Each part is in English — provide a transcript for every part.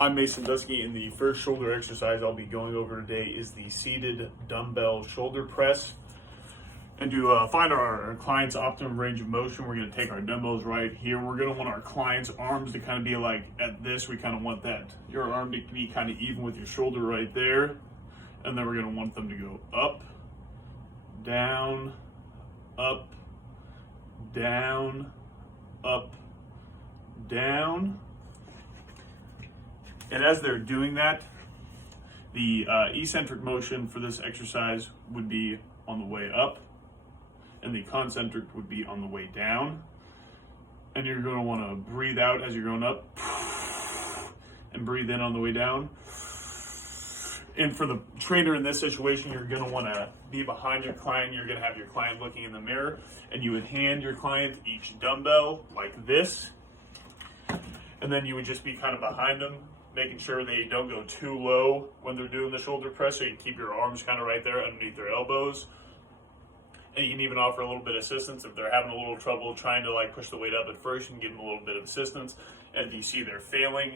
I'm Mason Dusky, and the first shoulder exercise I'll be going over today is the seated dumbbell shoulder press. And to find our client's optimum range of motion, we're going to take our dumbbells right here. We're going to want our client's arms to kind of be like at this. We kind of want that, your arm to be kind of even with your shoulder right there. And then we're going to want them to go up, down, up, down, up, down. And as they're doing that, the eccentric motion for this exercise would be on the way up, and the concentric would be on the way down. And you're going to want to breathe out as you're going up, and breathe in on the way down. And for the trainer in this situation, you're going to want to be behind your client. You're going to have your client looking in the mirror, and you would hand your client each dumbbell like this. And then you would just be kind of behind them, making sure they don't go too low when they're doing the shoulder press, so you can keep your arms kind of right there underneath their elbows. And you can even offer a little bit of assistance if they're having a little trouble trying to like push the weight up at first. You can give them a little bit of assistance. And if you see they're failing,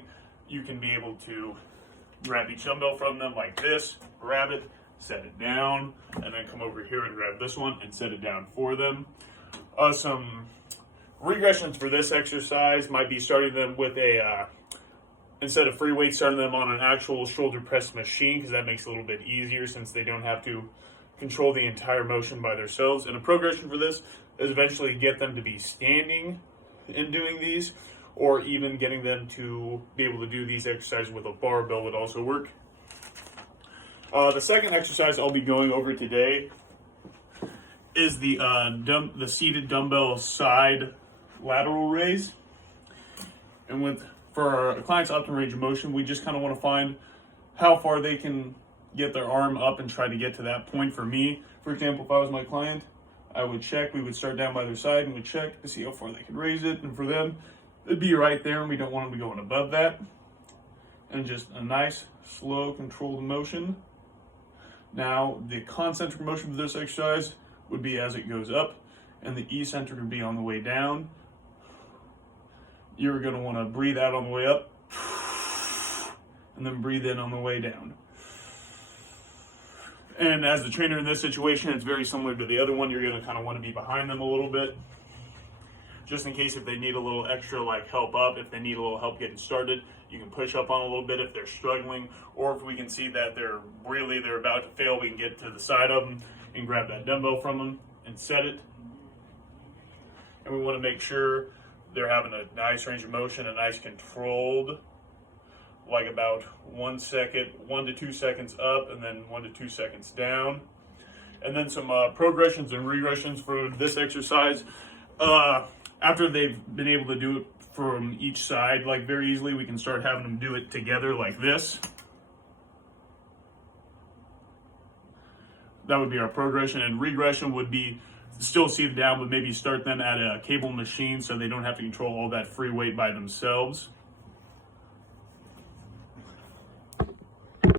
you can be able to grab each dumbbell from them like this, grab it, set it down, and then come over here and grab this one and set it down for them. Some regressions for this exercise might be starting them with a instead of free weight, starting them on an actual shoulder press machine, because that makes it a little bit easier since they don't have to control the entire motion by themselves. And a progression for this is eventually get them to be standing in doing these, or even getting them to be able to do these exercises with a barbell would also work. The second exercise I'll be going over today is the seated dumbbell side lateral raise. And for our client's optimum range of motion, we just kind of want to find how far they can get their arm up and try to get to that point. For me, for example, if I was my client, I would check. We would start down by their side and would check to see how far they could raise it. And for them, it'd be right there, and we don't want them to go above that. And just a nice, slow, controlled motion. Now, the concentric motion for this exercise would be as it goes up, and the eccentric would be on the way down. You're going to want to breathe out on the way up, and then breathe in on the way down. And as the trainer in this situation, it's very similar to the other one. You're going to kind of want to be behind them a little bit, just in case if they need a little extra like help up, if they need a little help getting started, you can push up on a little bit if they're struggling, or if we can see that they're about to fail, we can get to the side of them and grab that dumbbell from them and set it. And we want to make sure they're having a nice range of motion, a nice controlled, like about 1 to 2 seconds up, and then 1 to 2 seconds down. And then some progressions and regressions for this exercise. After they've been able to do it from each side, like very easily, we can start having them do it together like this. That would be our progression, and regression would be still seated down, but maybe start them at a cable machine so they don't have to control all that free weight by themselves.